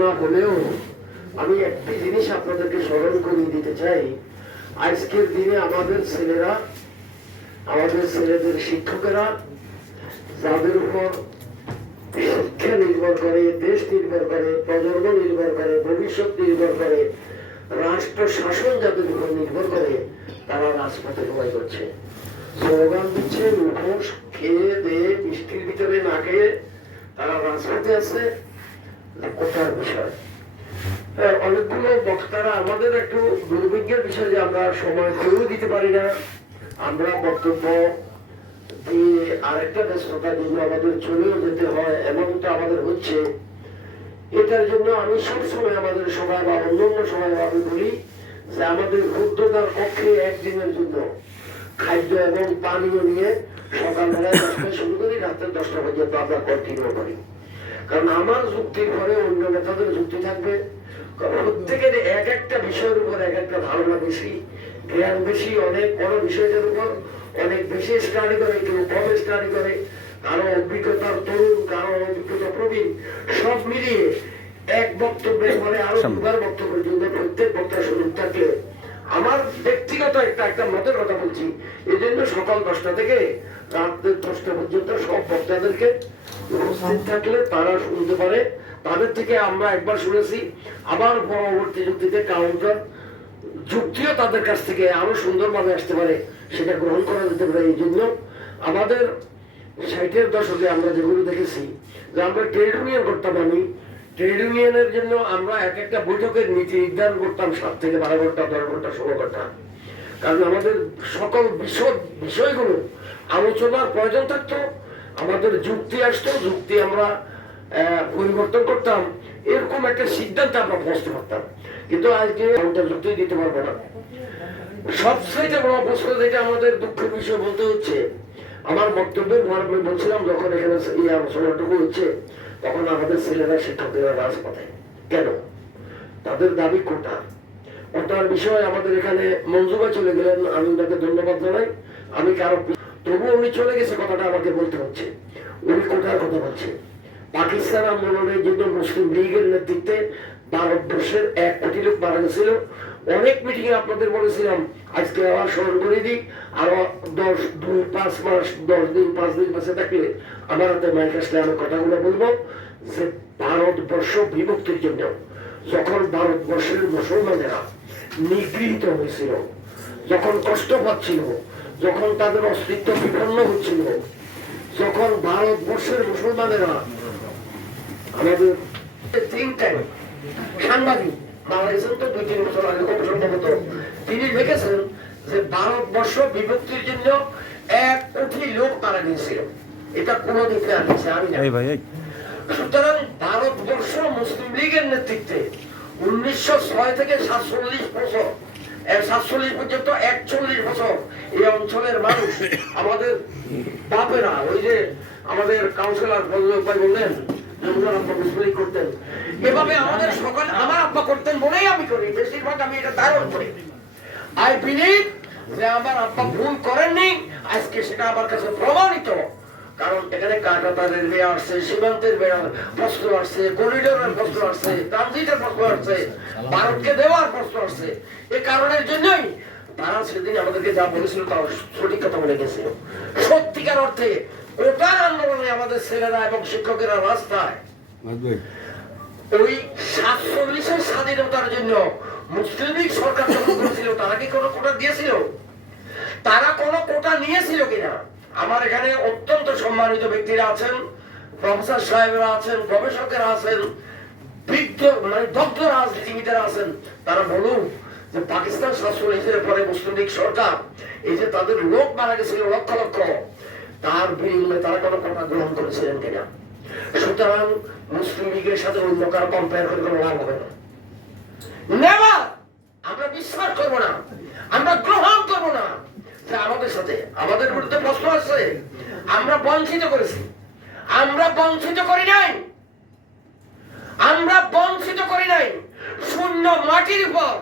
না হলেও আমি একটি জিনিস আপনাদেরকে স্মরণ করিয়ে দিতে চাই। আজকের দিনে আমাদের ছেলেরা, আমাদের ছেলেদের শিক্ষকেরা, যাদের উপর শিক্ষা নির্ভর করে, দেশ নির্ভর করে, প্রজন্ম নির্ভর করে, ভবিষ্যৎ নির্ভর করে, রাষ্ট্র শাসন যাদের উপর নির্ভর করে, তারা রাজপথে জবাই করছে, স্লোগান দিচ্ছে, মুখোশ খেয়ে দিয়ে বৃষ্টির ভিতরে না খেয়ে তারা রাজপথে আছে। কোথার বিষয় অনেকগুলো বক্তারা, আমাদের একটু দুর্ভাগ্যের বিষয় যে আমরা সময় কেউ দিতে পারি না, আমরা বক্তব্য দিয়ে আরেকটা ব্যস্ততার জন্য আমাদের চলেও যেতে হয়, এমনটা আমাদের হচ্ছে। এটার জন্য আমি সবসময় আমাদের সবাই বা অন্যান্য সবাই আমি বলি যে আমাদের রুদ্ধতার পক্ষে একদিনের জন্য খাদ্য এবং পানীয় নিয়ে সকালবেলায় 10টায় শুরু করি, রাত্রে 10টা পর্যন্ত আমরা কন্টিনিউ করি। কারণ আমার যুক্তির পরে অন্য নেতাদের যুক্তি থাকবে, প্রত্যেকের এক একটা বিষয়ের উপর এক একটা ধারণা বেশি, জ্ঞান বেশি, অনেক বড় বিষয়টার উপর অনেক বেশি স্টাডি করে, কেউ কম স্টাডি করে, কারো অভিজ্ঞতার তরুণ, কারো অভিজ্ঞতা প্রবীণ, সব মিলিয়ে এক বক্তব্যের পরে আরো দুবার বক্তব্যের জন্য প্রত্যেক বক্তার সুযোগ থাকলে আমার ব্যক্তিগত একটা মতের কথা বলছি, এই জন্য সকাল 10টা থেকে রাত 10টা পর্যন্ত সব বক্তাদেরকে উপস্থিত থাকলে তারা শুনতে পারে। তাদের থেকে আমরা একবার শুনেছি, আবার পরবর্তী যুক্তিতে কাউন্টার যুক্তিও তাদের কাছ থেকে আরো সুন্দরভাবে আসতে পারে, সেটা গ্রহণ করা যেতে পারে। এই জন্য আমাদের 60-এর দশকে আমরা যেগুলো দেখেছি যে আমরা ট্রেড ইউনিয়ন করতাম, আমি ট্রেড ইউনিয়নের জন্য আমরা এক একটা বৈঠকের নীতি নির্ধারণ করতাম 7 থেকে 12 ঘন্টা, 10 ঘন্টা, 16 ঘন্টা। কারণ আমাদের সকল বিষয়গুলো আলোচনার প্রয়োজন থাকতো, আমাদের যুক্তি আসতো, যুক্তি আমরা পরিবর্তন করতাম, এরকম একটা সিদ্ধান্তে আমরা পৌঁছতে পারতাম। কিন্তু আজকে আমরা যুক্তি দিতে পারবো না। সবচেয়ে বড় প্রশ্ন যেটা আমাদের দুঃখের বিষয় বলতে হচ্ছে, আমার বক্তব্যের আমি বলছিলাম যখন এখানে এই আলোচনাটুকু হচ্ছে, তখন আমাদের ছেলেরা শিক্ষকরা রাজপথে কেন? তাদের দাবি কোটার বিষয়ে আমাদের এখানে মঞ্জুবা চলে গেলেন, আমি তাকে ধন্যবাদ জানাই। আমি কারো তবুও উনি চলে গেছে, কথাটা আমাকে বলতে হচ্ছে। উনি কোটার কথা বলছে। পাকিস্তান আন্দোলনের জন্য মুসলিম লীগের নেতৃত্বে ভারতবর্ষের 1 কোটি লোক মারা গেছিল। অনেক মিটিং এ আপনাদের বলেছিলাম, আজকে আবার স্মরণ করে দিই, আরো 5 মাস 10 দিন 5 দিন বসে থাকলে আমার হাতে মাইক আসলে আমি কথাগুলো বলবো যে ভারতবর্ষ বিভক্তির জন্য যখন ভারতবর্ষের মুসলমানেরা নিগৃহীত হয়েছিল, যখন কষ্ট পাচ্ছিল, যখন তাদের অস্তিত্ব বিপন্ন হচ্ছিল, যখন ভারতবর্ষের মুসলমানেরা, আমাদের 3 সাংবাদিক মারা গেছেন তো 2-3 বছর আগে খুব সম্ভবত, তিনি লিখেছেন যে ভারতবর্ষ বিভক্তির জন্য 1 কোটি লোক মারা গিয়েছিল। এটা কোন দিকে আনছে আমি না। সুতরাং ভারতবর্ষ মুসলিম লীগের নেতৃত্বে 1906 থেকে 47 বছর, 47 পর্যন্ত 41 বছর এই অঞ্চলের মানুষ, আমাদের বাপেরা, ওই যে আমাদের কাউন্সিলর ভাই বললেন করতেন, এভাবে আমাদের সকাল আমার আব্বা করতেন বলেই আমি করি, বেশিরভাগ আমি এটা ধারণ করি। আই বিলিভ যে আমার আব্বা ভুল করেননি, আজকে সেটা আমার কাছে প্রমাণিত। কারণ এখানে কাটাতা রেলওয়ে আসছে, সীমান্তের প্রশ্ন আসছে, করিডোরের প্রশ্ন আসছে, ট্রানজিটের প্রশ্ন আসছে, ভারতকে দেওয়ার প্রশ্ন আসছে। এই কারণের জন্যই তারা সেদিন আমাদেরকে যা বলেছিল তারা সঠিক কথা বলে গেছিল। সত্যিকার অর্থে কোটার আন্দোলনে আমাদের ছেলেরা এবং শিক্ষকেরা রাস্তায় ওই 47-এর স্বাধীনতার জন্য মুসলিম লীগ সরকার যখন করেছিল, তারা কি কোনো কোটা দিয়েছিল? তারা কোনো কোটা নিয়েছিল কিনা? আমার এখানে অত্যন্ত সম্মানিত ব্যক্তিরা আছেন, প্রফেসর সাহেবরা আছেন, গবেষকেরা আছেন, বিজ্ঞ দগ্ধ রাজনীতিবিদেরা আছেন, তারা বলুন যে পাকিস্তান 47-এর পরে মুসলিম লীগ সরকার এই যে তাদের লোক মারা গেছিল লক্ষ লক্ষ, তার বিনিময়ে তারা কোনো কোটা গ্রহণ করেছিলেন কিনা? সুতরাং মুসলিম লীগের সাথে অন্য কারো কম্পেয়ার করে কোনো লাভ হবে না। নেভার! আমরা বিশ্বাস করবো না, আমরা গ্রহণ করবো না যে আমাদের সাথে আমাদের বিরুদ্ধে প্রশ্ন আছে। আমরা বঞ্চিত করেছি, আমরা বঞ্চিত করি নাই, আমরা বঞ্চিত করি নাই। শূন্য মাটির উপর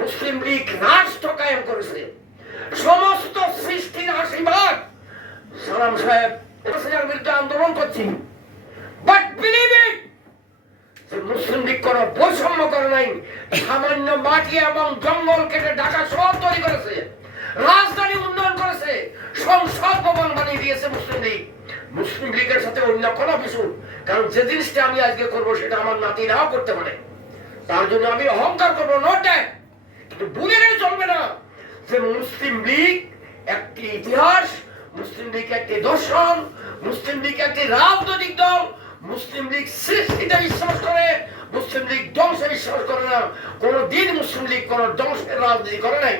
মুসলিম লীগ রাষ্ট্র কায়েম করেছে। সমস্ত সৃষ্টির 80% সালাম সাহেব বিরুদ্ধে আন্দোলন করছি, বাট বিলিভ ইট, যে মুসলিম লীগ কোনো বৈষম্য করে নাই, সামান্য মাটি এবং জঙ্গল কেটে ঢাকা শহর তৈরি করেছে, রাজধানী উন্নয়ন করেছে, সংসদ ভবন বানিয়ে দিয়েছে মুসলিম লীগ। মুসলিম লীগের সাথে অন্য কোনো কিছু, কারণ যে জিনিসটা আমি আজকে করবো সেটা আমার নাতিরাও করতে পারে, তার জন্য আমি অহংকার করবো নটায়। কিন্তু ভুলে গেলে চলবে না যে মুসলিম লীগ একটি ইতিহাস, মুসলিম লীগ একটি দর্শন, মুসলিম লীগ একটি রাজনৈতিক দল। মুসলিম লীগ সৃষ্টিতে বিশ্বাস করে, মুসলিম লীগ ধ্বংসে বিশ্বাস করে না। কোনদিন মুসলিম লীগ কোন ধ্বংসের রাজনীতি করে নাই।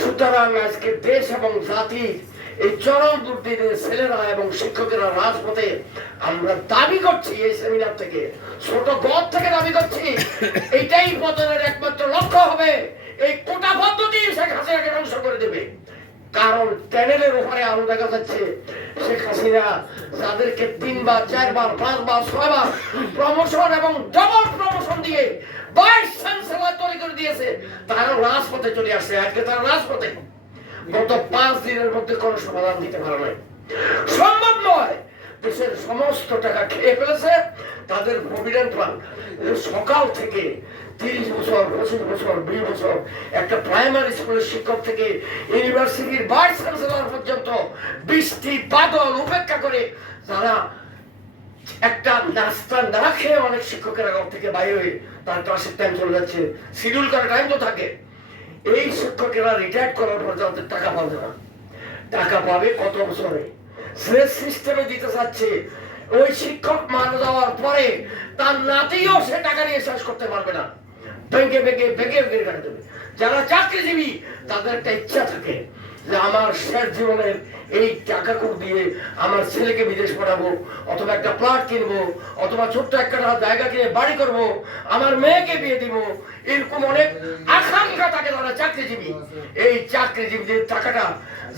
সুতরাং আজকে দেশ এবং জাতির এই চরম দুর্দিনের ছেলেরা এবং শিক্ষকেরা রাজপথে আমরা দাবি করছি, এই সেমিনার থেকে ছোট গদ থেকে দাবি করছি, এইটাই পতনের একমাত্র লক্ষ্য হবে। এই কোটা পদ্ধতি শেখ হাসিনাকে ধ্বংস করে দেবে। কারণ প্যানেলের উপরে আলো দেখা যাচ্ছে শেখ হাসিনা যাদেরকে 3 বার 4 বার 5 বার 6 বার প্রমোশন এবং ডবল প্রমোশন দিয়ে ভাইস চ্যান্সেলর তৈরি করে দিয়েছে, তারা রাজপথে চলে আসছে। আজকে তারা রাজপথে গত 5 দিনের মধ্যে কোনো সমাধান দিতে পারে নাই, সম্ভব নয়। দেশের সমস্ত টাকা খেয়ে ফেলেছে তাদের প্রভিডেন্ট ফান্ড। সকাল থেকে 30 বছর 25 বছর 20 বছর একটা প্রাইমারি স্কুলের শিক্ষক থেকে ইউনিভার্সিটির ভাইস চ্যান্সেলর পর্যন্ত বৃষ্টি বাদল উপেক্ষা করে যারা একটা নাস্তা না খেয়ে অনেক শিক্ষকেরা ঘর থেকে বাইরে হয়ে তার ক্লাসের টাইম চলে যাচ্ছে, শিডিউল করা টাইম তো থাকে। এই শিক্ষকেরা রিটায়ার করার পর যাদের টাকা পাবে না, টাকা পাবে কত বছরে? সে সিস্টেমে দিতে চাচ্ছে। ওই শিক্ষক মারা যাওয়ার পরে তার নাতিও সে টাকা নিয়ে শেষ করতে পারবে না, ব্যাংকে ব্যাংকে ব্যাংকে ব্যাংকে টাকা দেবে। যারা চাকরিজীবী তাদের একটা ইচ্ছা থাকে যে আমার শেষ জীবনের এই টাকা করে দিয়ে আমার ছেলেকে বিদেশ পাঠাবো, অথবা একটা প্লট কিনবো, অথবা ছোট্ট একটা জায়গা কিনে বাড়ি করব, আমার মেয়েকে বিয়ে দিব, এরকম অনেক আকাঙ্ক্ষা থাকে যারা চাকরিজীবী। এই চাকরিজীবীদের টাকাটা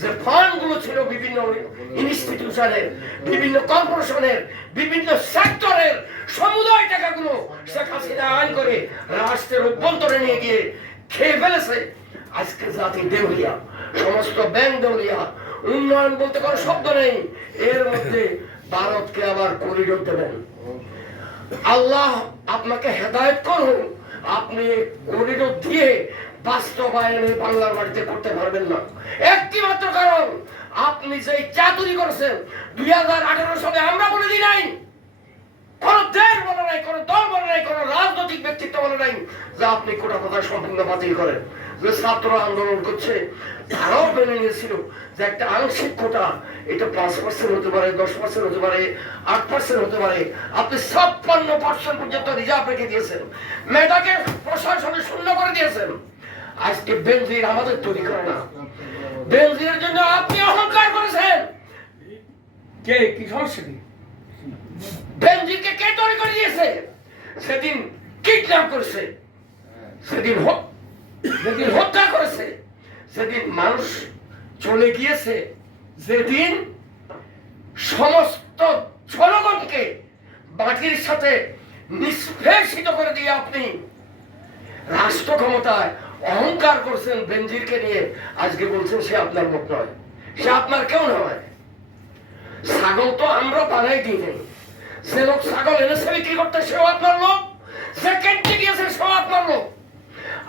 যে ফান্ড গুলো ছিল বিভিন্ন ইনস্টিটিউশনের, বিভিন্ন কর্পোরেশনের, বিভিন্ন সেক্টরের সমুদায় টাকাগুলো শেখ হাসিনা আইন করে রাষ্ট্রের অভ্যন্তরে নিয়ে গিয়ে খেয়ে ফেলেছে। আজকে জাতি দেউলিয়া, সমস্ত ব্যাংক দেউলিয়া, উন্নয়ন বলতে কোনো শব্দ নেই। এর মধ্যে ভারতকে আবার করিডোর দেবেন। আল্লাহ আপনাকে হেদায়েত করুন, আপনি করিডোর দিয়ে বাস্তবায়নে বাংলার মাটিতে করতে পারবেন না। একটি মাত্র কারণ, আপনি যে চাতুরি করেছেন 2018 সালে আমরা বলে দিই নাই, কোন দেশ বলে নাই, কোন দল বলে নাই, কোন রাজনৈতিক ব্যক্তিত্ব বলে নাই যে আপনি কোটা কথা সম্পূর্ণ বাতিল করেন। যে ছাত্র আন্দোলন করছে তারাও মেনে নিয়েছিল যে একটা আংশিক কোটা, এটা 5% হতে পারে, 10% হতে পারে, 8% হতে পারে। আপনি 56% পর্যন্ত রিজার্ভ রেখে দিয়েছেন, মেধাকে প্রশাসনে শূন্য করে দিয়েছেন। আজকে বেনজির আমাদের তৈরি করে না, বেনজিরের জন্য আপনি অহংকার করেছেন। কে কি সমস্যা কি? বেনজিরকে কে তৈরি করে দিয়েছে? সেদিন কিডন্যাপ করেছে, সেদিন হত্যা করেছে, সেদিন মানুষ চলে গিয়েছে, যেদিন সমস্ত জনগণকে মাটির সাথে নিষ্পেষিত করে দিয়ে আপনি রাষ্ট্র ক্ষমতায় অহংকার করছেন বেনজিরকে নিয়ে। আজকে বলছেন সে আপনার লোক নয়, সে আপনার কেউ নয়। ছাগল তো আমরা বানাই দিই নাই, সে লোক ছাগল এনেছে বিক্রি করতে, সেও আপনার লোক। সে কেটে গিয়েছে, সেও আপনার লোক।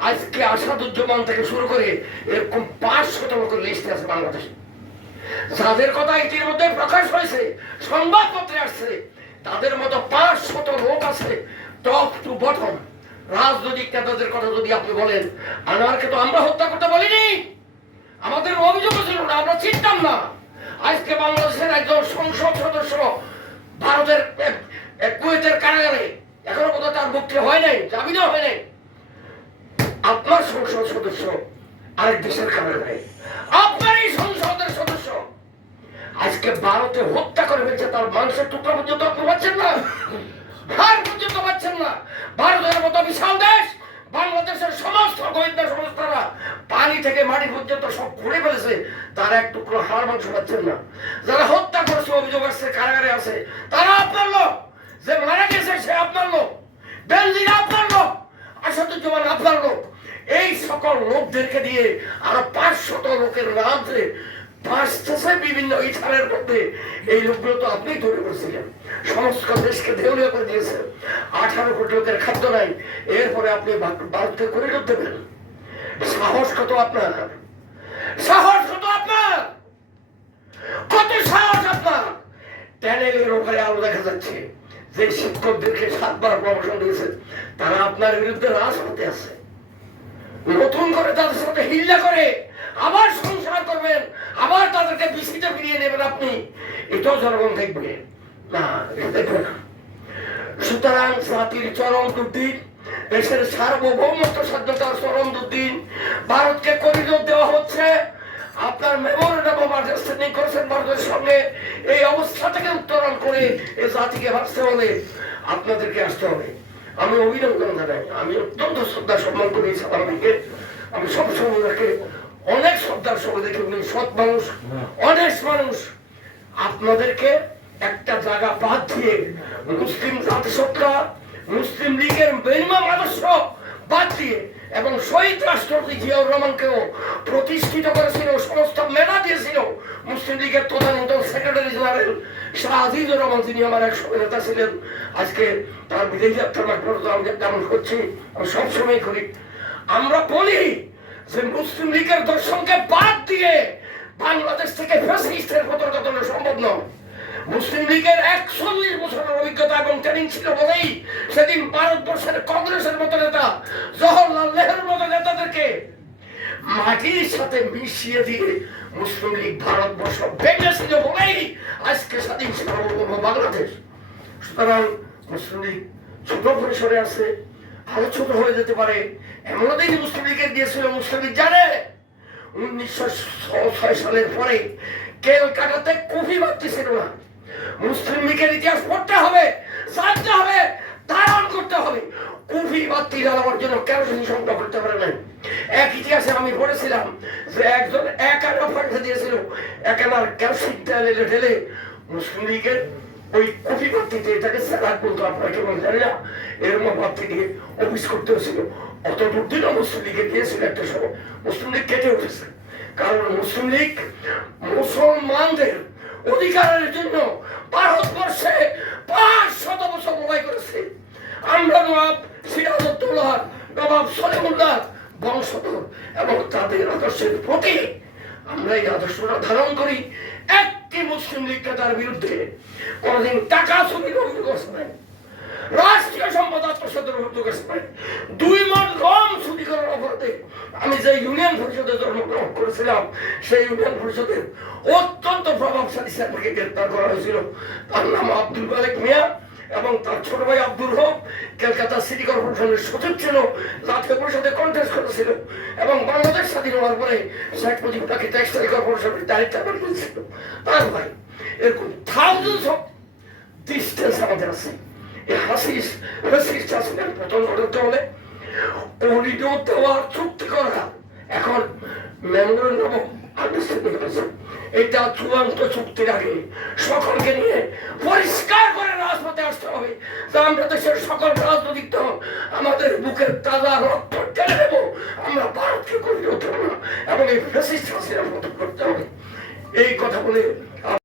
আজকে আসাদুজ্জামান থেকে শুরু করে এরকম 500 লোকের লিস্ট আছে বাংলাদেশে, যাদের কথা ইতিমধ্যে প্রকাশ হয়েছে, সংবাদপত্রে আসছে। তাদের মতো 500 লোক আছে টপ টু বটম রাজনৈতিক নেতাদের কথা যদি আপনি বলেন, আনোয়ারকে তো আমরা হত্যা করতে বলিনি, আমাদের অভিযোগ ছিল না, আমরা চিনতাম না। আজকে বাংলাদেশের একজন সংসদ সদস্য ভারতের কুয়েতের কারাগারে, এখনো বোধহয় তার মুক্তি হয় নাই, জামিনও হয় নাই। আপনার সংসদ সদস্য আরেক দেশের কারাগারে, আপনার এই সংসদের সদস্য আজকে ভারতে হত্যা করে ফেলছে, তার মাংসের টুকরা পর্যন্ত আপনি পাচ্ছেন না, ভার পর্যন্ত পাচ্ছেন না। ভারতের মতো বিশাল দেশ, বাংলাদেশের সমস্ত গোয়েন্দা সংস্থারা পানি থেকে মাটি পর্যন্ত সব ঘুরে ফেলেছে, তার এক টুকরো হাড় মাংস পাচ্ছেন না। যারা হত্যা করেছে, অভিযোগ আসছে, কারাগারে আছে, তারা আপনার লোক। যে মারা গেছে সে আপনার লোক, বেনজির আপনার লোক, আসাদুজ্জামান আপনার লোক। এই সকল লোকদেরকে দিয়ে আরো 500 লোকের নামে ভাসতেছে বিভিন্ন ইথানের মধ্যে। এই লোকগুলো তো আপনি তৈরি করছিলেন, সমস্ত দেশকে দেউলিয়া করে দিয়েছেন। 18 কোটি লোকের খাদ্য নাই, এরপরে আপনি ভারতকে করিডোর দেবেন? সাহস কত আপনার, সাহস কত আপনার, কত সাহস আপনার! ট্যানেলের ওখানে আলো দেখা যাচ্ছে যে শিক্ষকদেরকে 7 বার প্রমোশন দিয়েছে, তারা আপনার বিরুদ্ধে রাজপথে আছে। নতুন করে তাদের সাথে হিল্লা করে আবার সংসার করবেন, আবার তাদেরকে বিসিতে ফিরিয়ে নেবেন আপনি, এটাও জনগণ দেখবে না, দেখবে না। সুতরাং জাতির চরম দুর্দিন, দেশের সার্বভৌমত্ব স্বাধীনতার চরম দুর্দিন, ভারতকে করিডোর দেওয়া হচ্ছে। আপনার মেমোরেন্ডাম অফ আন্ডারস্ট্যান্ডিং করেছেন ভারতের সঙ্গে। এই অবস্থা থেকে উত্তরণ করে এই জাতিকে ভাবতে হলে আপনাদেরকে আসতে হবে। আমি অভিনন্দন জানাই, আমি অত্যন্ত শ্রদ্ধা সম্মান করি সালামকে। আমি সবসময় ওনাকে অনেক শ্রদ্ধার সঙ্গে দেখি, উনি সৎ মানুষ, অনেক মানুষ। আপনাদেরকে একটা জায়গা বাদ দিয়ে মুসলিম জাতিসত্তা, মুসলিম লীগের মিনিমাম আদর্শ বাদ দিয়ে এবং শহীদ রাষ্ট্রপতি জিয়াউর রহমানকেও প্রতিষ্ঠিত করেছিল, সমস্ত মেধা দিয়েছিল মুসলিম লীগের তদানীন্তন সেক্রেটারি জেনারেল শাহ আজিজুর রহমান, যিনি আমার এক সময় নেতা ছিলেন। আজকে তার বিদেশ যাত্রা আমি যেমন করছি, আমি সবসময় করি। আমরা বলি যে মুসলিম লীগের দর্শনকে বাদ দিয়ে বাংলাদেশ থেকে ফ্যাসিস্টের পতন সম্ভব নয়। মুসলিম লীগের 41 বছরের অভিজ্ঞতা এবং ট্রেনিং ছিল বলেই সেদিন ভারতবর্ষের কংগ্রেসের মতো নেতা, জওহরলাল নেহরুর মতো নেতাদেরকে মাটির সাথে মিশিয়ে দিয়ে মুসলিম লীগ ভারতবর্ষ ভেঙেছিল বলেই আজকে স্বাধীন সার্বভৌম বাংলাদেশ। সুতরাং মুসলিম লীগ ছোট পরিসরে আছে, আরো ছোট হয়ে যেতে পারে। এমন দিন মুসলিম লীগের দিয়েছিল, মুসলিম লীগ জানে 1906 সালের পরে কেলকাটাতে কফি বাড়তি ছিল না। মুসলিম লীগের ইতিহাস পড়তে হবে, জানতে হবে, ধারণ করতে হবে। কফি বাড়তি জ্বালাবার জন্য কেরোসিন সংগ্রহ করতে পারে না। এক ইতিহাসে আমি পড়েছিলাম যে একজন 1 আনা ফাঁকা দিয়েছিল, 1 আনার কেরোসিন ঢেলে মুসলিম লীগের ওই কফি বাড়তিতে, এটাকে স্যালাড বলতো, আপনারা কেমন জানি না, এরকম বাড়তি দিয়ে অফিস করতে হয়েছিল। অত দুর্দিনও মুসলিম লীগে দিয়েছিল। একটা সময় মুসলিম লীগ কেটে উঠেছে, কারণ মুসলিম লীগ মুসলমানদের অধিকারের জন্য ভারতবর্ষে 500 বছর লড়াই করেছে। আমরা নবাব সিরাজউদ্দৌলা, নবাব সলিমুল্লাহ বংশধর এবং তাদের আদর্শের প্রতি আমরা এই আদর্শটা ধারণ করি। একটি মুসলিম লীগকে তার বিরুদ্ধে কোনদিন টাকা চুরির অভিযোগ আছে নাই, রাষ্ট্রীয় সম্পদ আত্মসাতের অভিযোগ আছে নাই, 2 মণ গম চুরি করার অপরাধে আমি যে ইউনিয়ন পরিষদে জন্মগ্রহণ করেছিলাম, সেই ইউনিয়ন পরিষদের অত্যন্ত প্রভাবশালী স্যারকে গ্রেপ্তার করা হয়েছিল। তার নাম আব্দুল মালিক মিয়া এবং তার ছোট ভাই আব্দুল হক কলকাতা সিটি কর্পোরেশনের সচিব ছিল, জাতীয় পরিষদে কন্টেস্ট করেছিল এবং বাংলাদেশ স্বাধীন হওয়ার পরে শেখ মুজিব তাকে টেক্সটাইল কর্পোরেশনের দায়িত্ব দিয়েছিল। তার ভাই, এরকম থাউজেন্ডস অফ ডিস্টেন্স আমাদের আছে। এই হাসিস আসলেন পতন করতে হলে করিডোর দেওয়ার চুক্তি করা, এখন মেমোরেন্ডাম অফ আন্ডারস্ট্যান্ডিং আছে। এটা চূড়ান্ত চুক্তির আগে সকলকে নিয়ে পরিষ্কার করে রাজপথে আসতে হবে যে আমরা দেশের সকল রাজনৈতিক দল আমাদের বুকের তাজা রক্ত টেনে দেবো, আমরা ভারতকে করিডোর দেবো না এবং এই ফ্যাসিস্ট হাসিনার মতো করতে হবে। এই কথা বলে